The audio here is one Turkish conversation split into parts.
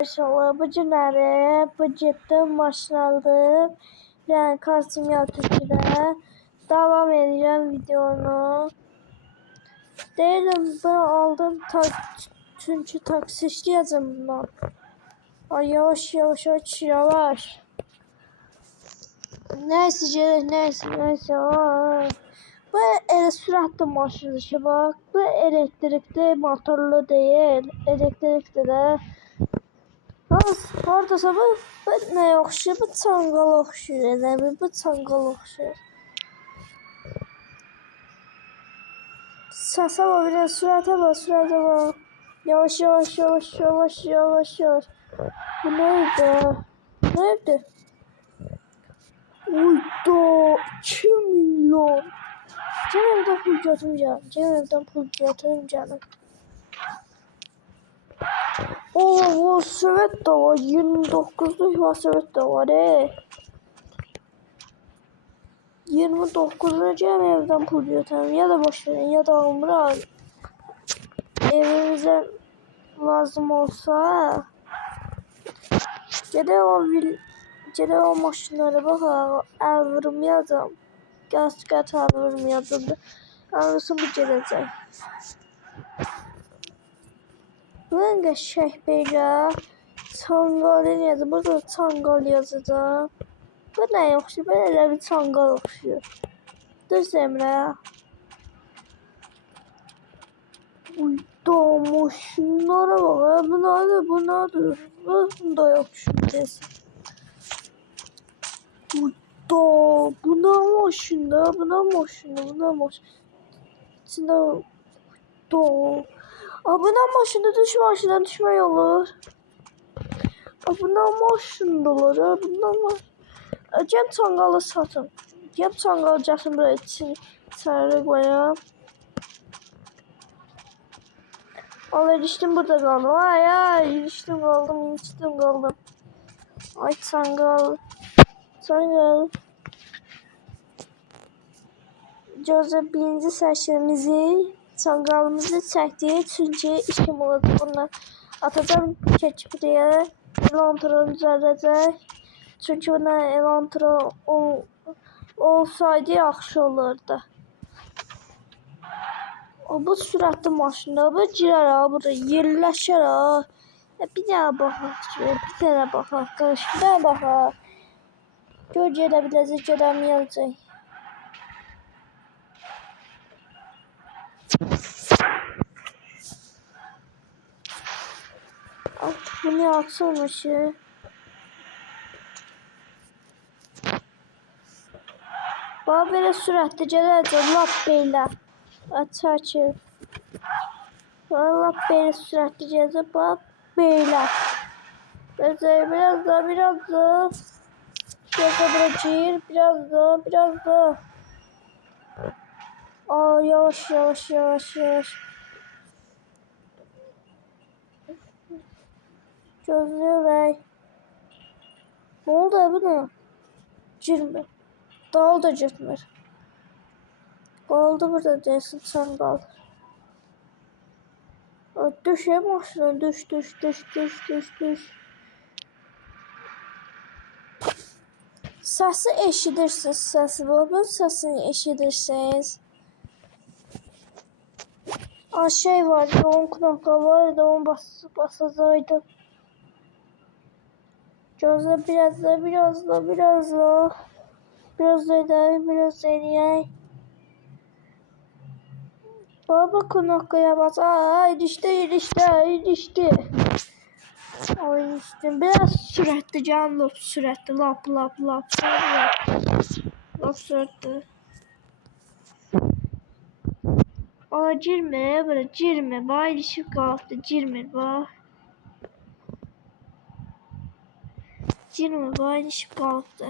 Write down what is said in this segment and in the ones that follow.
İnşallah bu günləri budjetdən maşın aldım. Yəni Karsimya Türkiye'də devam edeceğim videonu. Deyirəm ben aldım çünkü taksi işləyəcəm bundan. Ay yavaş yavaş aç yavaş. Neyse gerek neyse. Bu elə sürətli maşındır ki bak. Bu elektrikli motorlu değil. Elektrikli de. Haradasa bu nəyə oxşuyur? Bu çanqala oxşuyur elə bil. Bu çanqala oxşuyur. Səsə bax, bir də sürətə bax. Yavaş. Bu nerede? Uyda 2 milyon. Cəməldən pul götürüm canım. O Sovet de var. 29'luk Sovet de var. 29'una evden pul götürüm. Ya da boş verin ya da almıram. Evimize lazım olsa Gede o maşınlara bak. El vurmayacağım. Gaz el vurmayacağım da. Anlasın bu gelecek. Ben qəşəng belə çanqal yazır. Burada çanqal yazacağım. Bu nəyə oxşuyur? Ben elə bir çanqal oxşuyur. Düz Emre. Uyda maşınlara bak. Bu nədir? Bunda yok şimdi. Uyda bu nə maşındır? Bu nə maşın? İçində uyda. Abone maşında düşme olur. Abone maşındalar. Gel çanqalı satın. Gel çanqalı gətirin buraya içeri koyayım. Al eriştim burada kaldım. Ay eriştim kaldım. Ay çanqal. Gözə birinci səsimizi çanqalımızı çəkdik çünki işim oldu. Bundan atacağım keçibriyə elantron düzəldəcək. Çünki buna elantron olsaydı yaxşı olurdu. Bu sürətli maşında bu girər ha, burada yerləşər ha. Bir dənə baxaq. Qarışıq baxaq. Gör gedə biləcək, gedəməyəcək. Bu ne açılmış ya? Bana böyle süratli gələcək, lap belə. Açır. Bana lap belə süratli gələcək, bax belə. Biraz da. Şöyle bırakayım, biraz da. Aa, yavaş. Gözlüyor. Ne oldu buna? Girme. Dal da gitmir. Kaldı burada desin çanqal. Düş maşına, düş. Səsi eşidirsiniz, səsi babın səsini eşidirsiniz. Şey var, onun knopka var da onu basacaqdım. Gözlə biraz eləyək. Baba knopkaya bas. Ay düştü. Ay düştüm. Biraz sürətli canım, lap sürətli, lap sürətli. Aa, girme. Vay dişim kalktı, girme. Vay dişim kalktı.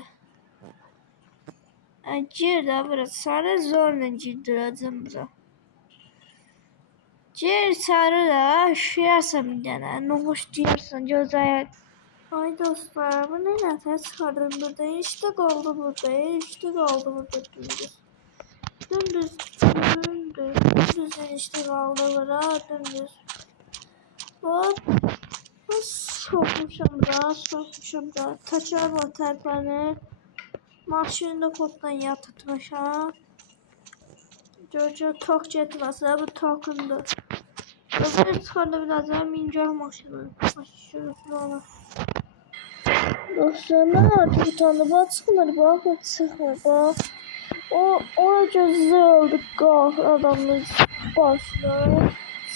Gir de burası. Sana zorla girdireceğim bura. Gir sarı da üşüyersen bir tane. Ne hoş diyorsan gözaya. Ay dostlar, bu ne nefes çıkardım burada. İşte kaldı burada dümdüz. Dümdüz işte kaldı burada dümdüz. Hop. Sokmuşam da. Taçar var tərpəni. Maşını da koddan yatırtmışam. Görəcək tok getməsə bu tokundur. Öbür çıxanda birazdan minəcək maşını. Maşını. Dostlarına bir tane bak çıxmır bak. Çıxmır bak. O gözü oldu qal adamın başına.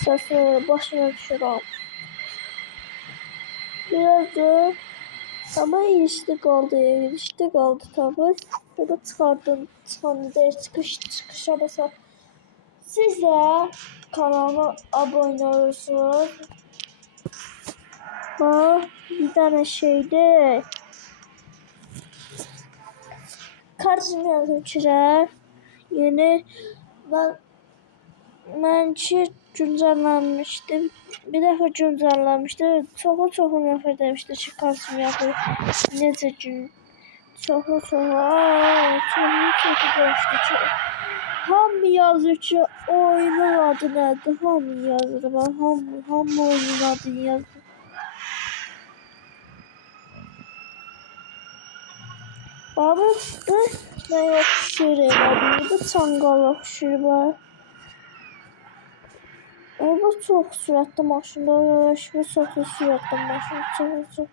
Səsi başına düşür al. Biraz da ama ilişti kaldı, ilişti kaldı tabi. Ya da çıxandı, çıxışa basar. Siz de kanalıma abone olursunuz. Ha, bir tane şeyde kartımı yazdım içine. Yeni ben güncellenmiştim. Bir defa güncellenmişti. Çok nefret demişti. Kartımı yazdım. Nece gün. Çok demişti. Hamı yazır ki oyunun adı nədir? Hamı yazır. Hamı oyunun adını yazır. Babası ne oxşur elədi? Çanqal oxşur var. Bu çox sürətli maşınlar. Bu çox sürətli maşın. Çox.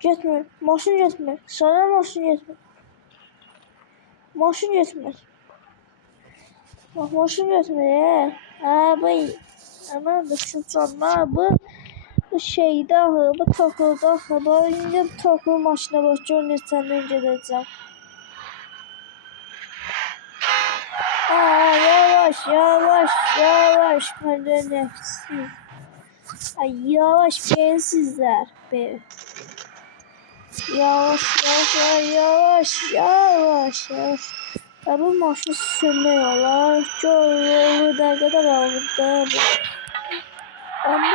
Getmir. Maşın getmir. Sana maşın getmir. Maşın getmir. Bak maşın getmir. Bu ama da sıçanlar bu şeydə axı, bu toxulda axı. Bu indi toxul maşına bax gör neçəndən gedəcəm. Yavaş nefsiz. Ay yavaş bensizler be. Yavaş. Bu maşını sürmüyorlar. Yolu da kadar aldı. Ama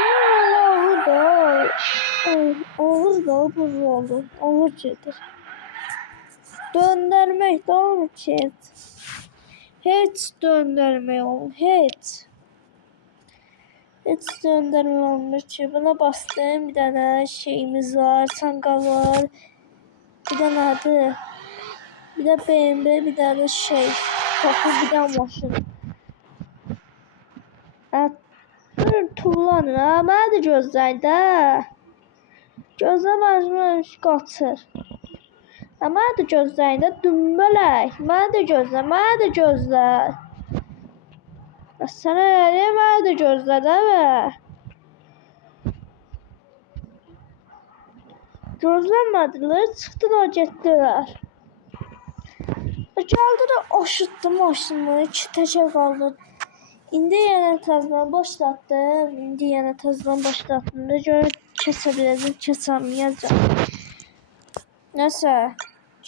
olur da bu oldu. Olur gedir. Döndürmek de olur ki. Hiç döndürme olur. Hiç döndürme olmuş ki. Buna bastım. Bir tane şeyimiz var. Çangal var. Bir tane adı. Bir de BMW. Bir tane şey. Toplu bir tane maşın. Dur tullanın. Mən də gözləyin də. Gözləməmiş qaçır. Mən də gözləyin də. Dümbələk. Mən də gözlə. Sənə nəyə mən də gözlə də və. Gözləmədilər. Çıxdılar, getdilər. Gəldi də aşıtdı maşını. 2 təkər qaldı. İndi yenə təzdən başlatdım. Da görə keçə biləcəm, keçəməyəcəm. Nəsə,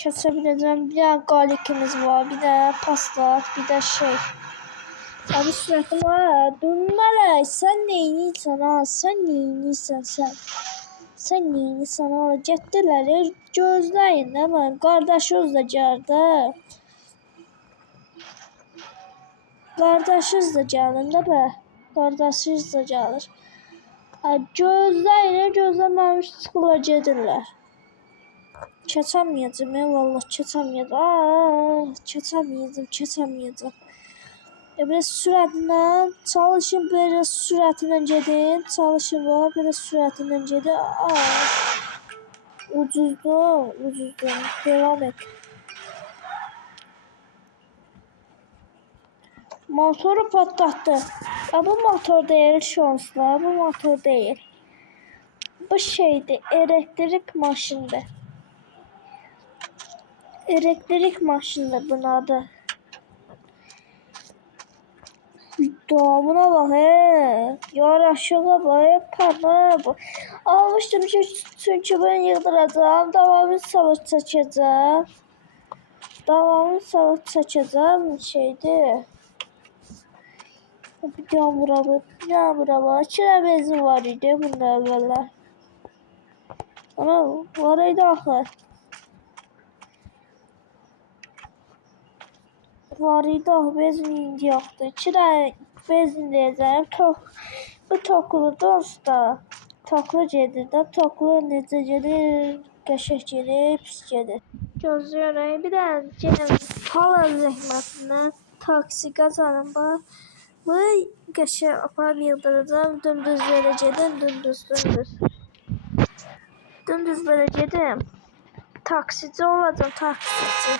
keçə biləcəm. Bir dənə qalikimiz var, bir dənə pastat, bir də şey. Abi sürətim var. Dönmələk, sən neyniysən ha? Sən neyniysən ha? Getdilər, gözləyin də mən. Qardaşınız da gəldi. Qardaşınız da gəlində bə. Qardaşınız da gəlir. Gözləməmiş çıxırlar gedirlər. Keçəməyəcəm, vallah keçəməyəcəm. Biraz sürətlə çalışın, biraz sürətlə gedin. Çalışın var, biraz sürətlə gedin. Ucuzdu. Devam et. Motoru patlattı. Bu motor değil şanslı. Bu motor değil. Bu şeydi. Elektrik maşındı. Elektrik maşındı bunun adı. Doğumuna bak he. Yaraşığa bak. Parmağa bak. Almıştım çünkü ben yıldıracağım. Davamı savaş çəkəcəm. Şeydi. Bir yağmura. İçine benzin var idi bunda evvələr. Ana var idi axı. Var idi axı benzin indi yoxdur. İçine benzin deyəcəm. Bu toklu dosta. Toklu gedir də. Toklu necə gedir? Qəşəng gedir, pis gedir. Gözləyərək bir də gedim pala zəhmətindən taksi qazanım bax. Bu qəşəng aparıb yıldıracağım. Dümdüz belə gedim, dümdüz. Dümdüz belə gedim. Taksici olacağım, taksici.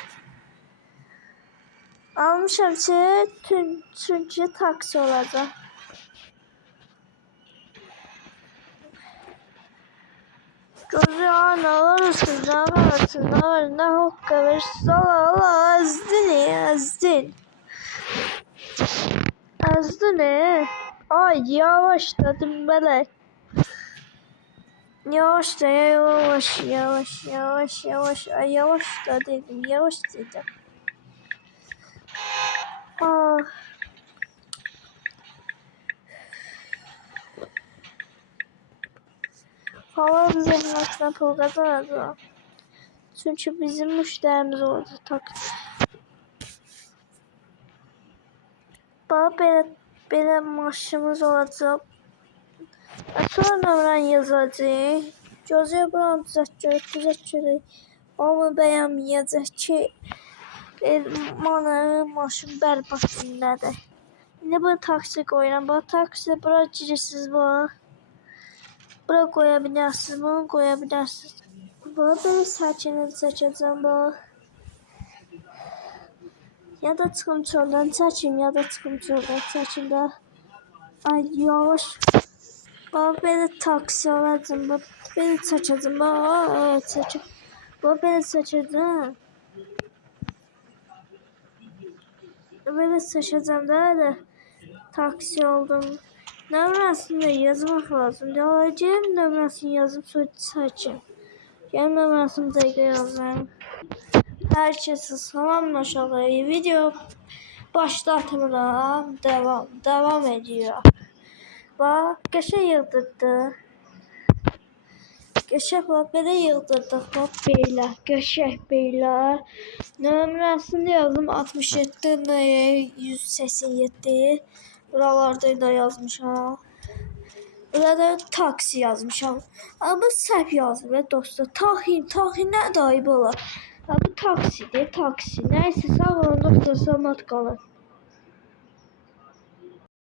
Almışam ki, çünkü taksi olacaq. Gözü ne alırsın, ne alırsın, ne var, ne hokka verirsin, Allah, azdın. Azdın. Ay, yavaşladım böyle. Yavaş Ay, yavaş da dedim, yavaş dedim. Ah. Hava zəhmətinə pul qazanacaq. Çünki bizim müştərimiz olacaq. Tak. Bax belə maşınımız olacaq. Sonra nömrəni yazacağıq. Gözəl buranı düzət görək. Amma bəyənməyəcək ki, mənim maşın bərbad gündədir. İndi bu taksi qoyuram. Bax taksi bura girirsiniz bax. Bura koyabilirsiniz, bunu koyabilirsiniz. Burada saçını seçeceğim bu. Ya da çıkımçoldan seçeyim ya da çıkımçoldan seçeyim de. Ay yavaş. Bak böyle taksi alacağım. Bak böyle seçeceğim. Bak evet seçeceğim. Bak böyle seçeceğim. Böyle seçeceğim de taksi oldum. Nömrəsində yazmaq lazımdır. Alacağım nömrəsini yazıb seçim. Gəlin nömrəsini dəqiqə yazayım. Herkese salamlaşalım. Video başlatmıram. Devam ediyor. Bak qəşəng yıldırdı. Qəşəng bak belə yıldırdıq. Bak belə. Qəşəng belə. Nömrəsini yazdım 67 187. Buralarda da yazmışam. Burada taksi yazmışam. Ama səhv yazdım dostlar. Taxin nə də ayıb olar. Bu taksidir, taksi. Nəysə sağ olun dostlar, salamat qalın.